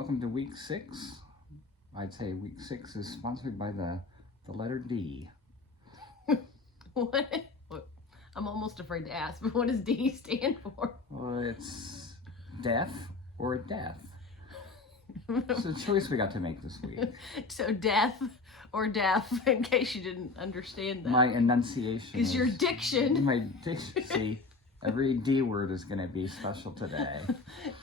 welcome to week 6. I'd say week 6 is sponsored by the letter D. What? I'm almost afraid to ask, but what does D stand for? Well, it's death or death. It's a choice we got to make this week. So death or deaf, in case you didn't understand that. My enunciation Is your diction. My diction. See, every D word is going to be special today.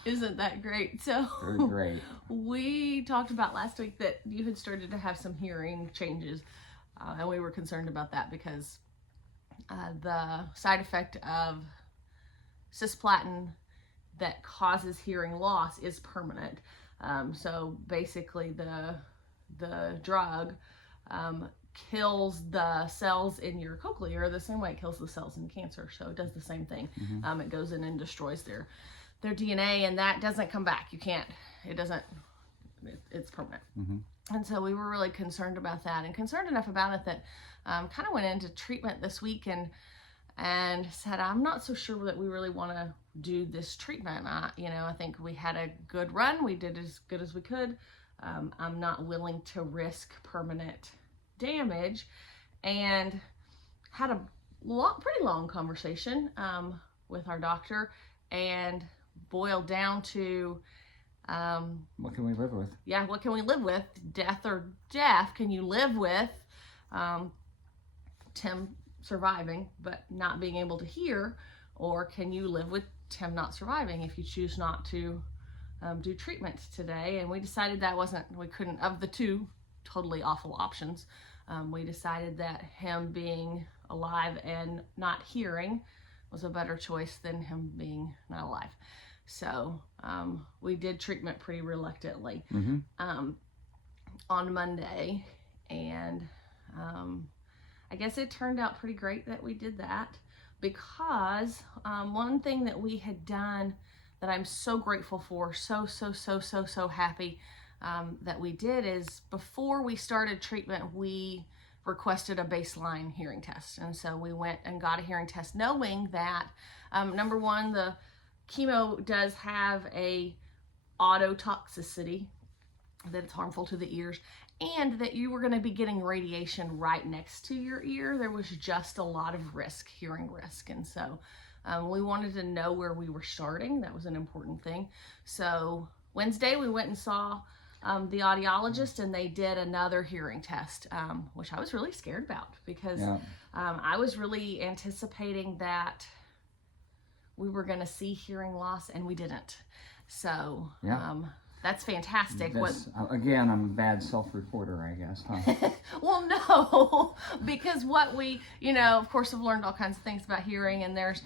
Isn't that great? So Very great. We talked about last week that you had started to have some hearing changes, and we were concerned about that because the side effect of cisplatin that causes hearing loss is permanent. So basically the drug kills the cells in your cochlea the same way it kills the cells in cancer. So it does the same thing. Mm-hmm. It goes in and destroys their DNA, and that doesn't come back. You can't, it's permanent. Mm-hmm. And so we were really concerned about that, and concerned enough about it that kind of went into treatment this week and said, I'm not so sure that we really want to do this treatment. I think we had a good run. We did as good as we could. I'm not willing to risk permanent damage, and had a pretty long conversation with our doctor, and boiled down to what can we live with? Yeah, what can we live with? Death or deaf? Can you live with Tim surviving but not being able to hear, or can you live with Tim not surviving if you choose not to do treatment today? And we decided we couldn't, of the two totally awful options, we decided that him being alive and not hearing was a better choice than him being not alive. So we did treatment pretty reluctantly on Monday, and I guess it turned out pretty great that we did that, because one thing that we had done that I'm so grateful for, so happy that we did, is before we started treatment, we requested a baseline hearing test. And so we went and got a hearing test, knowing that number one, the chemo does have a ototoxicity, that it's harmful to the ears, and that you were going to be getting radiation right next to your ear. There was just a lot of risk, hearing risk. And so we wanted to know where we were starting. That was an important thing. So Wednesday we went and saw the audiologist, and they did another hearing test, which I was really scared about, because I was really anticipating that we were going to see hearing loss, and we didn't. So that's fantastic. Again, I'm a bad self-reporter, I guess, huh? Well, no, because what we, of course, have learned all kinds of things about hearing, and there's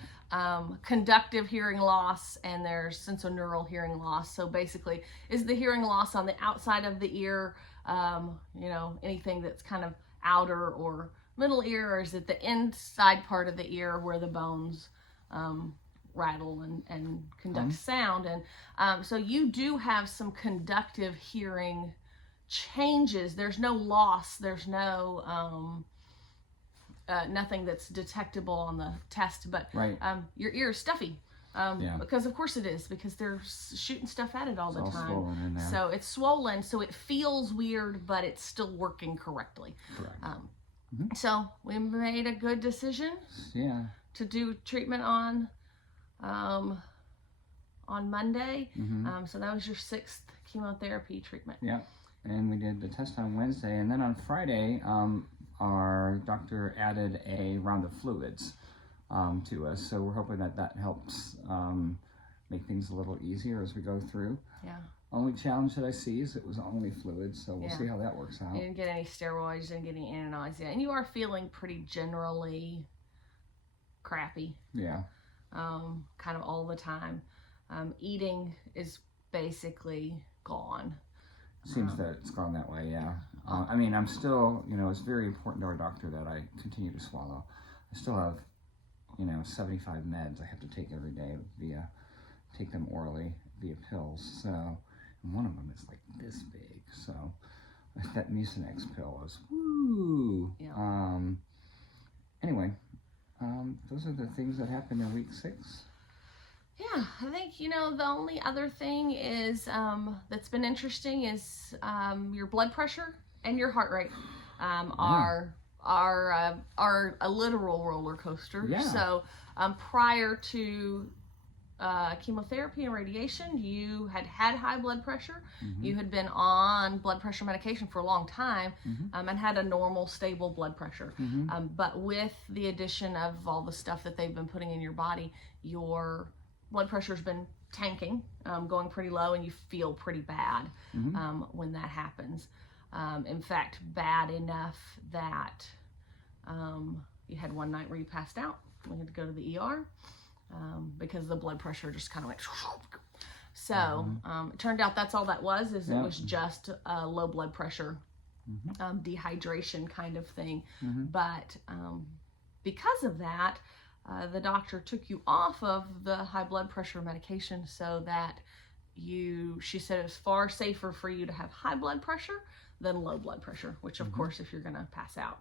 conductive hearing loss, and there's sensorineural hearing loss. So basically, is the hearing loss on the outside of the ear, anything that's kind of outer or middle ear, or is it the inside part of the ear where the bones rattle and conduct sound? And so you do have some conductive hearing changes. There's no loss. There's no nothing that's detectable on the test, but your ear is stuffy. Because of course it is, because they're shooting stuff at it all the time. Swollen in there. So it's swollen, so it feels weird, but it's still working correctly. Correct. So we made a good decision to do treatment on Monday. So that was your 6th chemotherapy treatment. Yeah, and we did the test on Wednesday, and then on Friday, our doctor added a round of fluids to us. So we're hoping that helps make things a little easier as we go through. Yeah. Only challenge that I see is it was only fluids, so we'll see how that works out. You didn't get any steroids, didn't get any anesthesia, and you are feeling pretty generally crappy. Yeah. Kind of all the time. Eating is basically gone. Seems that it's gone that way, yeah. I mean, I'm still, it's very important to our doctor that I continue to swallow. I still have, 75 meds I have to take every day take them orally via pills. So, and one of them is like this big. So, that Mucinex pill is, woo! Yeah. Anyway, those are the things that happened in week 6. Yeah, I think, the only other thing is that's been interesting is your blood pressure and your heart rate are a literal roller coaster. Yeah. So prior to chemotherapy and radiation, you had high blood pressure. Mm-hmm. You had been on blood pressure medication for a long time, Mm-hmm. and had a normal, stable blood pressure. Mm-hmm. But with the addition of all the stuff that they've been putting in your body, your blood pressure's been tanking, going pretty low, and you feel pretty bad when that happens. In fact, bad enough that you had one night where you passed out. We had to go to the ER. Because the blood pressure just kind of went. So it turned out that's all that was. It was just low blood pressure, dehydration kind of thing. But because of that, the doctor took you off of the high blood pressure medication so that she said it was far safer for you to have high blood pressure than low blood pressure, which of course, if you're going to pass out,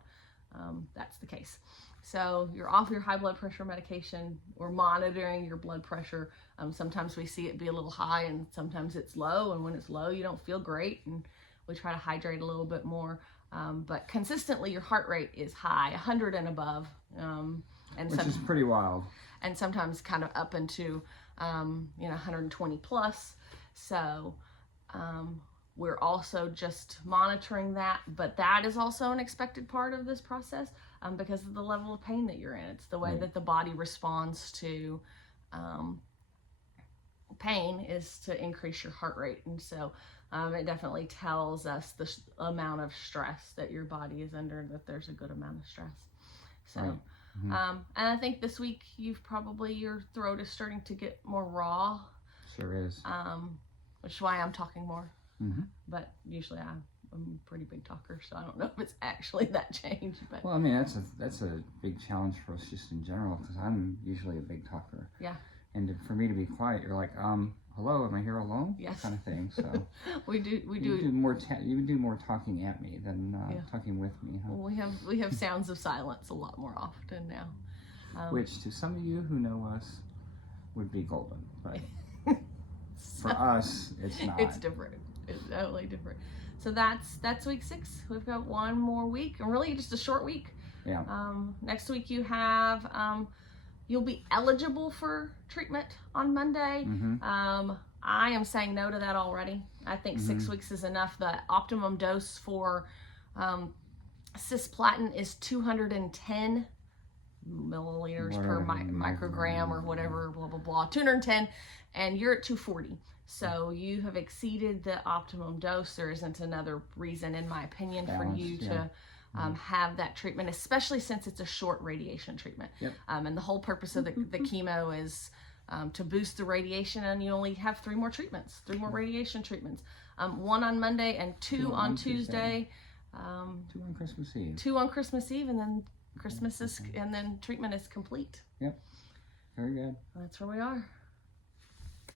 that's the case. So you're off your high blood pressure medication. We're monitoring your blood pressure. Sometimes we see it be a little high and sometimes it's low. And when it's low, you don't feel great. And we try to hydrate a little bit more. But consistently, your heart rate is high, 100 and above. Which is pretty wild. And sometimes kind of up into, 120 plus. So we're also just monitoring that. But that is also an expected part of this process. Because of the level of pain that you're in. It's the way that the body responds to pain is to increase your heart rate. And so it definitely tells us the amount of stress that your body is under, that there's a good amount of stress. So, and I think this week your throat is starting to get more raw. Sure is. Which is why I'm talking more. But usually I'm a pretty big talker, so I don't know if it's actually that changed. But well, I mean, that's a big challenge for us just in general, because I'm usually a big talker. Yeah. And for me to be quiet, you're like, hello, am I here alone? Yes. Kind of thing. So we do you do more talking at me than talking with me. Huh? Well, we have sounds of silence a lot more often now. Which to some of you who know us would be golden, but for us, it's not. It's different. It's totally different. So that's week 6. We've got one more week, and really just a short week. Yeah. Next week you have you'll be eligible for treatment on Monday. I am saying no to that already. I think 6 weeks is enough. The optimum dose for cisplatin is 210 milliliters per microgram or whatever, blah blah blah, 210, and you're at 240. So you have exceeded the optimum dose. There isn't another reason, in my opinion, for you to have that treatment, especially since it's a short radiation treatment. And the whole purpose of the chemo is to boost the radiation, and you only have 3 more treatments, 3 more radiation treatments. 1 on Monday and 2 on Tuesday. 2 on Christmas Eve. 2 on Christmas Eve, and then and then treatment is complete. Yep. Very good. That's where we are.